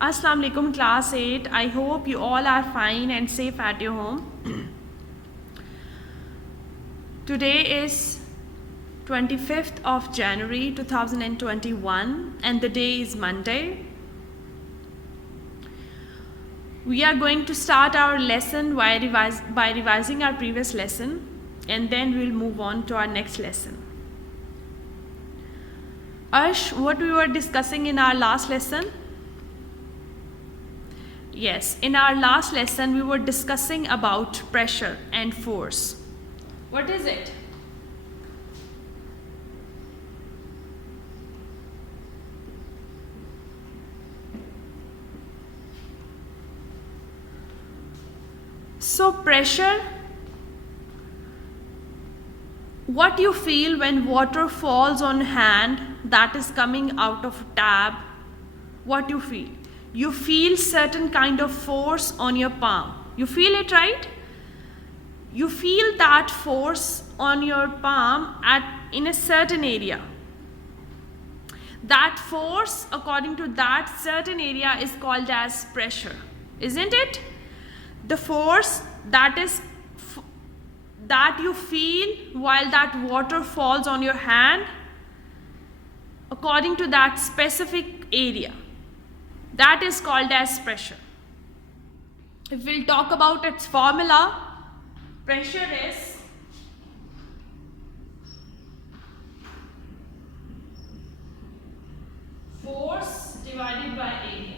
Assalamu alaikum class 8. I hope you all are fine and safe at your home. Today is 25th of January 2021 and the day is Monday. We are going to start our lesson by revising our previous lesson, and then we'll move on to our next lesson. Ash, what we were discussing in our last lesson? Yes, in our last lesson we were discussing about pressure and force. What is it? So pressure, what you feel when water falls on hand that is coming out of a tap, what you feel? You feel certain kind of force on your palm. You feel it, right? You feel that force on your palm in a certain area. That force, according to that certain area, is called as pressure, isn't it? The force that you feel while that water falls on your hand, according to that specific area, that is called as pressure. If we'll talk about its formula, pressure is force divided by area.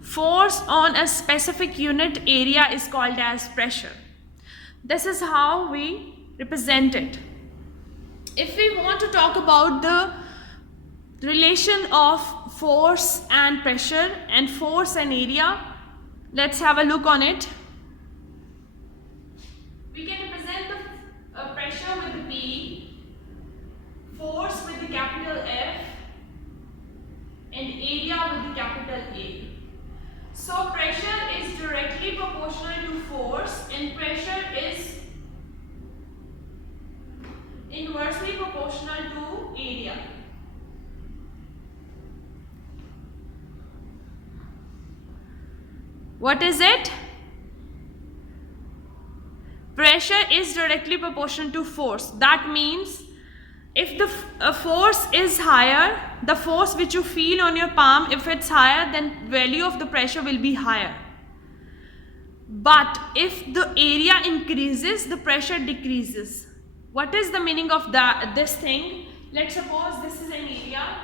Force on a specific unit area is called as pressure. This is how we represent it. If we want to talk about the relation of force and pressure and force and area, let's have a look on it. We can represent the pressure with the P, force with the capital F, and area with the capital A. So pressure is directly proportional to force and pressure is inversely proportional to area. What is it? Pressure is directly proportional to force. That means if the force is higher, the force which you feel on your palm, if it's higher, then value of the pressure will be higher. But if the area increases, the pressure decreases. What is the meaning of this thing? Let's suppose this is an area.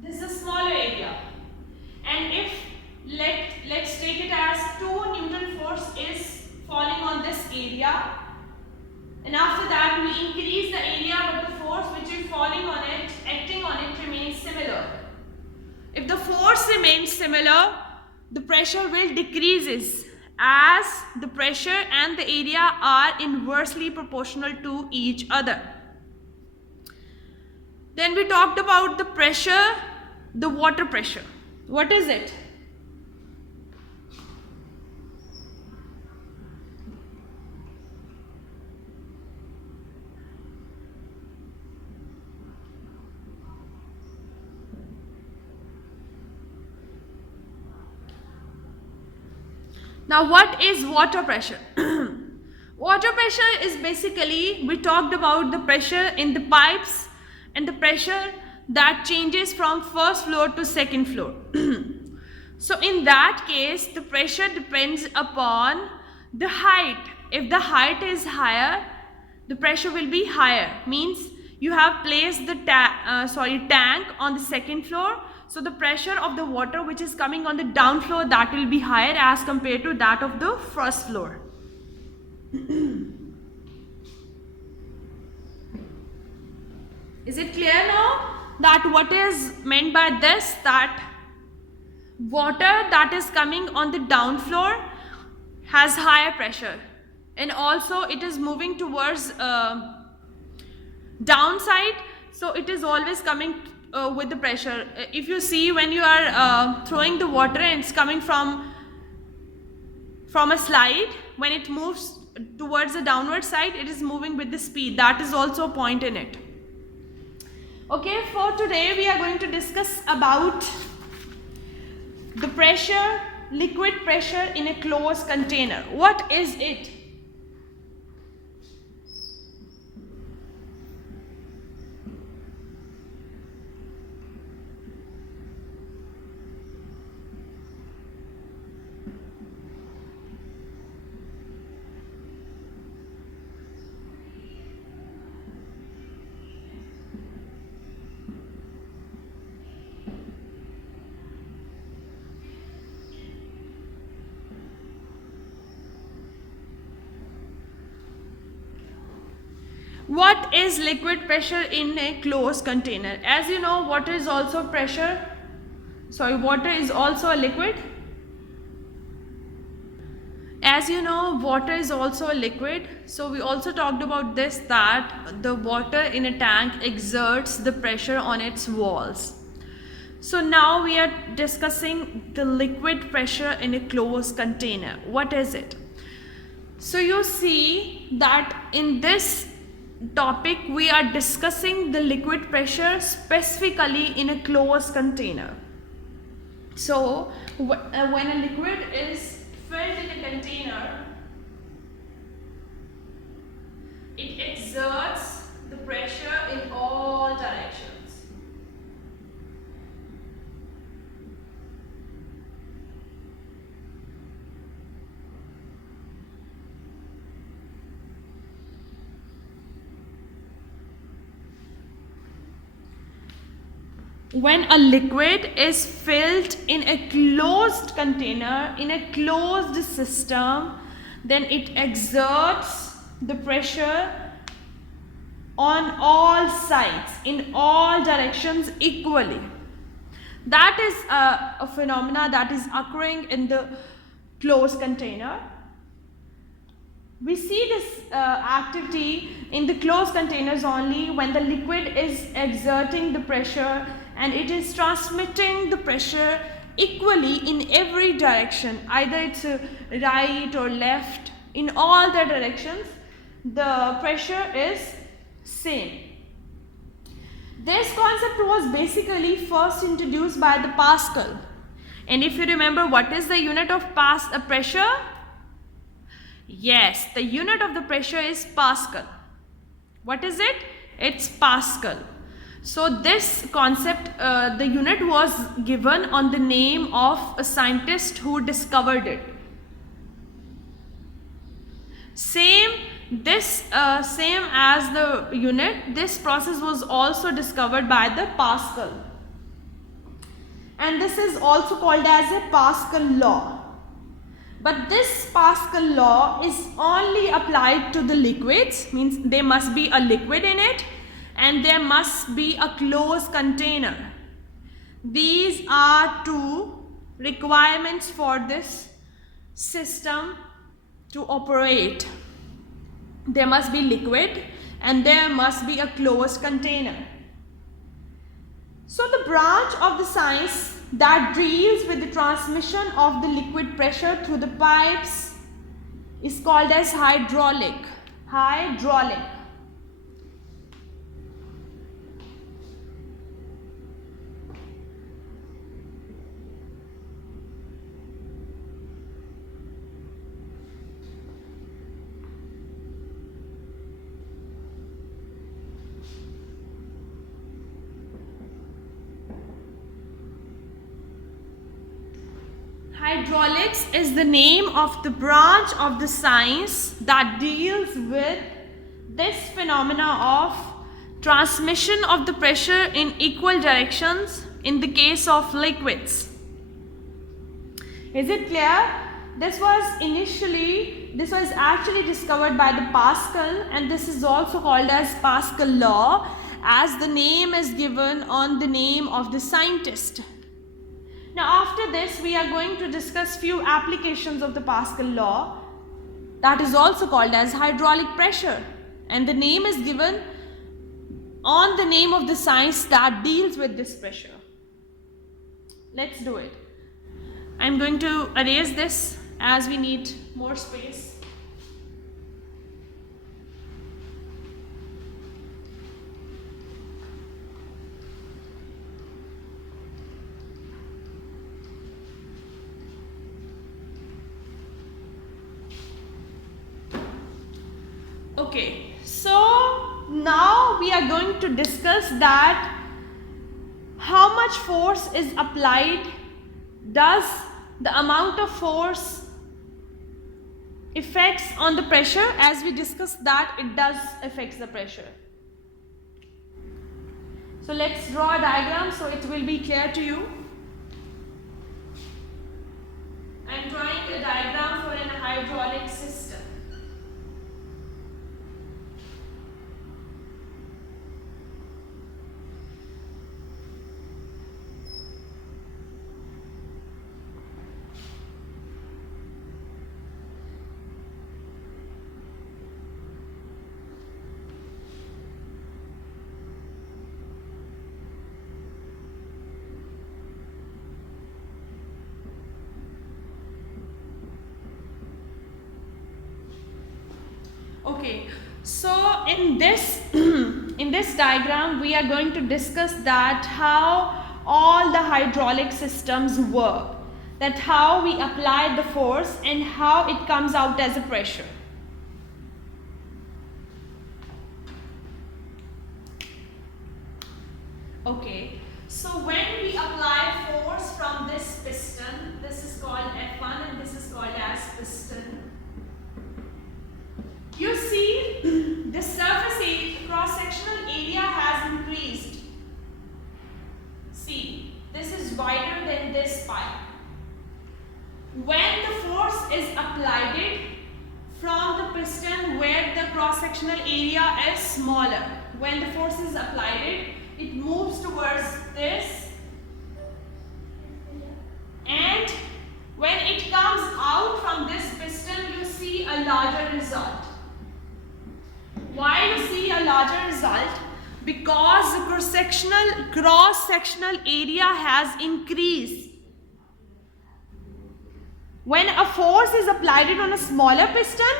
This is a smaller area. And if let's take it as 2 Newton force is falling on this area. And after that we increase the area, but the force which is falling on it, acting on it, remains similar. If the force remains similar, the pressure will decreases as the pressure and the area are inversely proportional to each other. Then we talked about the pressure, the water pressure. What is it? Now what is water pressure? Water pressure is basically, we talked about the pressure in the pipes and the pressure that changes from first floor to second floor. So in that case, the pressure depends upon the height. If the height is higher, the pressure will be higher. Means you have placed the tank on the second floor. So the pressure of the water which is coming on the down floor, that will be higher as compared to that of the first floor. Is it clear now that what is meant by this? That water that is coming on the down floor has higher pressure, and also it is moving towards downside, so it is always coming with the pressure. If you see, when you are throwing the water and it's coming from a slide, when it moves towards the downward side, it is moving with the speed. That is also a point in it. Okay, for today we are going to discuss about the pressure, liquid pressure in a closed container. What is it? What is liquid pressure in a closed container? As you know, water is also pressure. Water is also a liquid. As you know, water is also a liquid. So we also talked about this, that the water in a tank exerts the pressure on its walls. So now we are discussing the liquid pressure in a closed container. What is it? So you see that in this topic we are discussing the liquid pressure specifically in a closed container. So when a liquid is filled in a container, it exerts the pressure in all directions. When a liquid is filled in a closed container, in a closed system, then it exerts the pressure on all sides, in all directions equally. That is a phenomena that is occurring in the closed container. We see this activity in the closed containers only when the liquid is exerting the pressure and it is transmitting the pressure equally in every direction, either it's right or left. In all the directions, the pressure is same. This concept was basically first introduced by the Pascal. And if you remember, what is the unit of pressure? Yes, the unit of the pressure is Pascal. What is it? It's Pascal. So this concept, the unit was given on the name of a scientist who discovered it. Same as the unit, this process was also discovered by the Pascal. And this is also called as a Pascal law. But this Pascal law is only applied to the liquids, means there must be a liquid in it and there must be a closed container. These are two requirements for this system to operate. There must be liquid and there must be a closed container. So the branch of the science that deals with the transmission of the liquid pressure through the pipes is called as hydraulic. Hydraulic. Hydraulics is the name of the branch of the science that deals with this phenomena of transmission of the pressure in equal directions in the case of liquids. Is it clear? This was actually discovered by the Pascal, and this is also called as Pascal law, as the name is given on the name of the scientist. Now after this we are going to discuss few applications of the Pascal law that is also called as hydraulic pressure, and the name is given on the name of the science that deals with this pressure. Let's do it. I'm going to erase this as we need more space. Okay, so now we are going to discuss that how much force is applied, does the amount of force affects on the pressure. As we discussed that it does affects the pressure. So let's draw a diagram so it will be clear to you. I am drawing a diagram for an hydraulic system. Okay, so in this in this diagram we are going to discuss that how all the hydraulic systems work, that how we apply the force and how it comes out as a pressure. Okay, so when we apply force from this piston, this is called F1 and this is called as piston. You see the surface area, cross-sectional area has increased. See, this is wider than this pipe. When the force is applied from the piston where the cross-sectional area is smaller, when the force is applied, it moves towards this, and when it comes out from this piston you see a larger result. Why you see a larger result? Because the cross-sectional area has increased. When a force is applied on a smaller piston,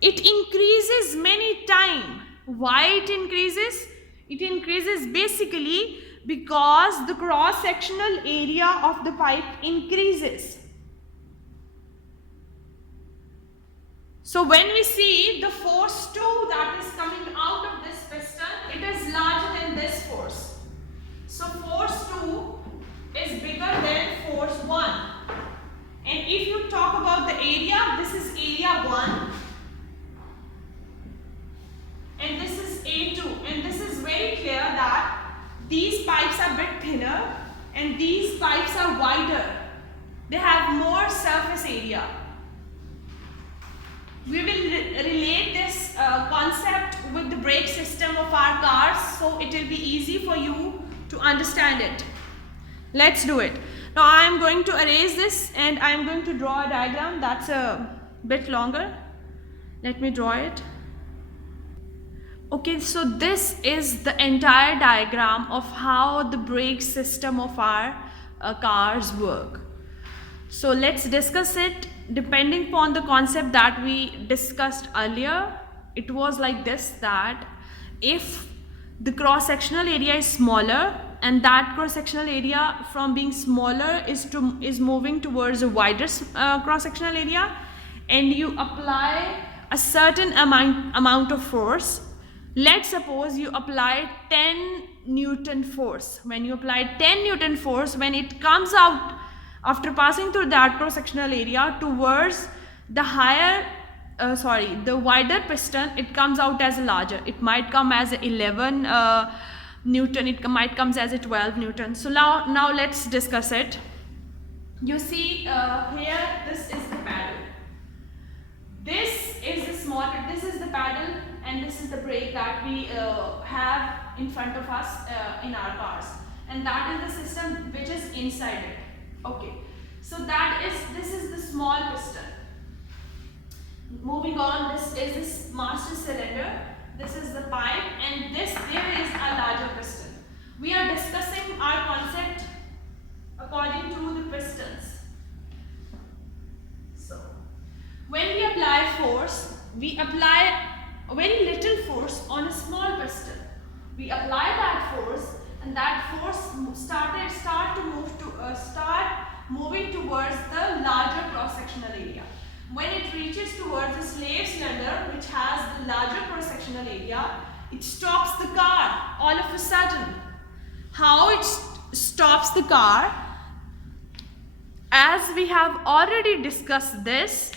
it increases many times. Why it increases? It increases basically because the cross-sectional area of the pipe increases. So when we see the force 2 that is coming out of this piston, it is larger than this force. So force 2 is bigger than force 1. And if you talk about the area, this is area 1 and this is A2, and this is very clear that these pipes are a bit thinner and these pipes are wider. They have more surface area. We will relate this concept with the brake system of our cars, so it will be easy for you to understand it. Let's do it. Now I am going to erase this and I am going to draw a diagram that's a bit longer. Let me draw it. Okay, so this is the entire diagram of how the brake system of our cars work. So let's discuss it. Depending upon the concept that we discussed earlier, it was like this, that if the cross-sectional area is smaller and that cross-sectional area from being smaller is moving towards a wider cross-sectional area, and you apply a certain amount of force. Let's suppose you apply 10 Newton force. When you apply 10 Newton force, when it comes out after passing through that cross-sectional area towards the the wider piston, it comes out as larger. It might come as 11 Newton, it might come as a 12 Newton. So now let's discuss it. You see here, this is the paddle. This is the paddle and this is the brake that we have in front of us in our cars, and that is the system which is inside it. Okay, so this is the small piston. Moving on, this is this master cylinder, this is the pipe, and there is a larger piston. We are discussing our concept according to the pistons. So when we apply force, we apply a very little force on a small piston. We apply that force, and that force start moving towards the larger cross-sectional area. when it reaches towards the slave cylinder, which has the larger cross-sectional area, it stops the car all of a sudden. How it stops the car? As we have already discussed this,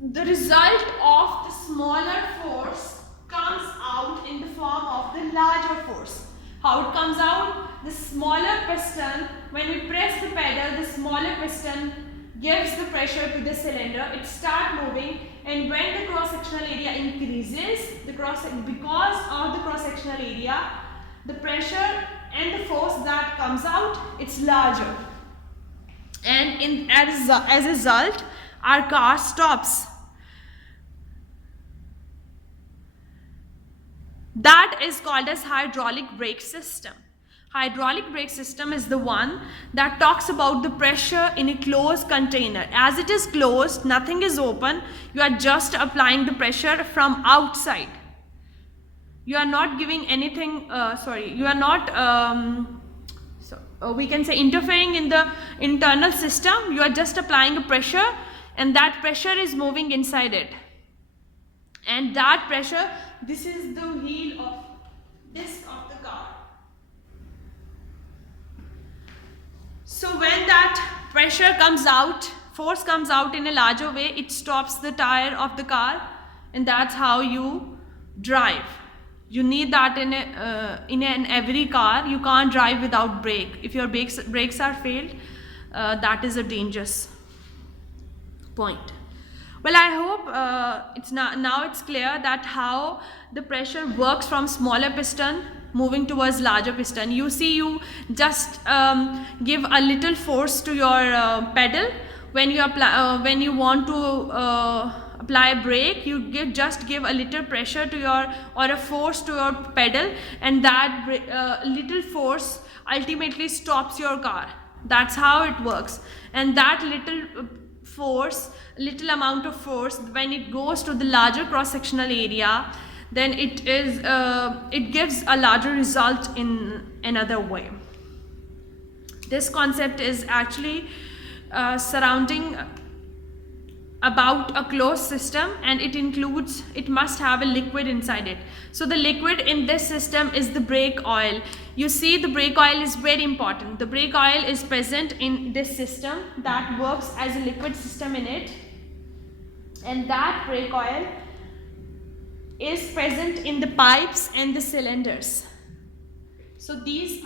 the result of the smaller force comes out in the form of the larger force. How it comes out? The smaller piston, when we press the pedal, the smaller piston gives the pressure to the cylinder. It starts moving, and when the cross-sectional area increases, because of the cross-sectional area, the pressure and the force that comes out, it's larger. And as a result, our car stops. That is called as hydraulic brake system. Hydraulic brake system is the one that talks about the pressure in a closed container. As it is closed, nothing is open, you are just applying the pressure from outside. You are not giving anything, you are not, we can say, interfering in the internal system. You are just applying a pressure, and that pressure is moving inside it. And that pressure, this is the wheel of disc of the car. So when that pressure comes out, force comes out in a larger way, it stops the tire of the car, and that's how you drive. You need that in every car. You can't drive without brake. If your brakes are failed, that is a dangerous point. Well, I hope now it's clear that how the pressure works from smaller piston moving towards larger piston. You see, you just give a little force to your pedal when you apply when you want to apply a brake. You just give a little pressure to a force to your pedal, and that little force ultimately stops your car. That's how it works. And that little amount of force, when it goes to the larger cross-sectional area, then it gives a larger result in another way. This concept is actually surrounding about a closed system, and it must have a liquid inside it. So the liquid in this system is the brake oil. You see, the brake oil is very important. The brake oil is present in this system that works as a liquid system in it, and that brake oil is present in the pipes and the cylinders. So this is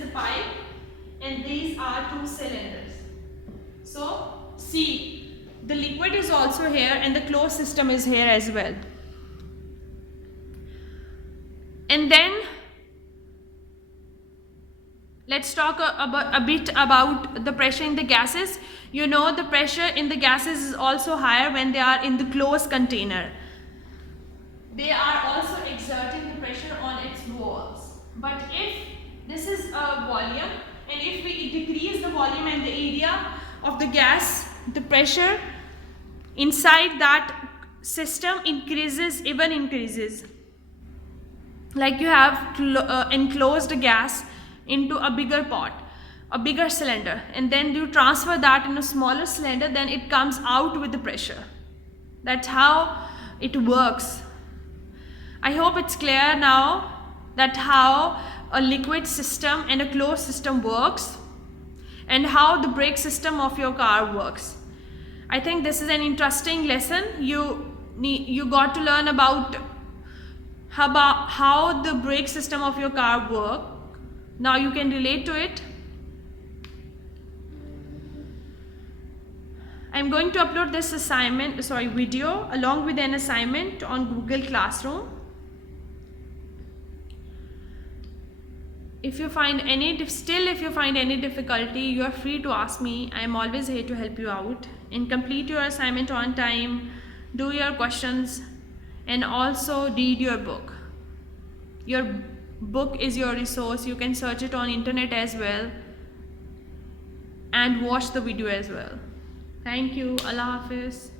the pipe, and these are two cylinders. So see, the liquid is also here, and the closed system is here as well. And then let's talk a bit about the pressure in the gases. You know, the pressure in the gases is also higher when they are in the closed container. They are also exerting the pressure on its walls. But if this is a volume, and if we decrease the volume and the area of the gas, the pressure inside that system increases. Like you have enclosed gas into a bigger pot, a bigger cylinder, and then you transfer that in a smaller cylinder, then it comes out with the pressure. That's how it works. I hope it's clear now that how a liquid system and a closed system works, and how the brake system of your car works. I think this is an interesting lesson. You got to learn about how the brake system of your car works. Now you can relate to it. I'm going to upload this video along with an assignment on Google Classroom. If you find any difficulty, you are free to ask me. I am always here to help you out. And complete your assignment on time, do your questions, and also read your book. Your book is your resource. You can search it on internet as well, and watch the video as well. Thank you. Allah Hafiz.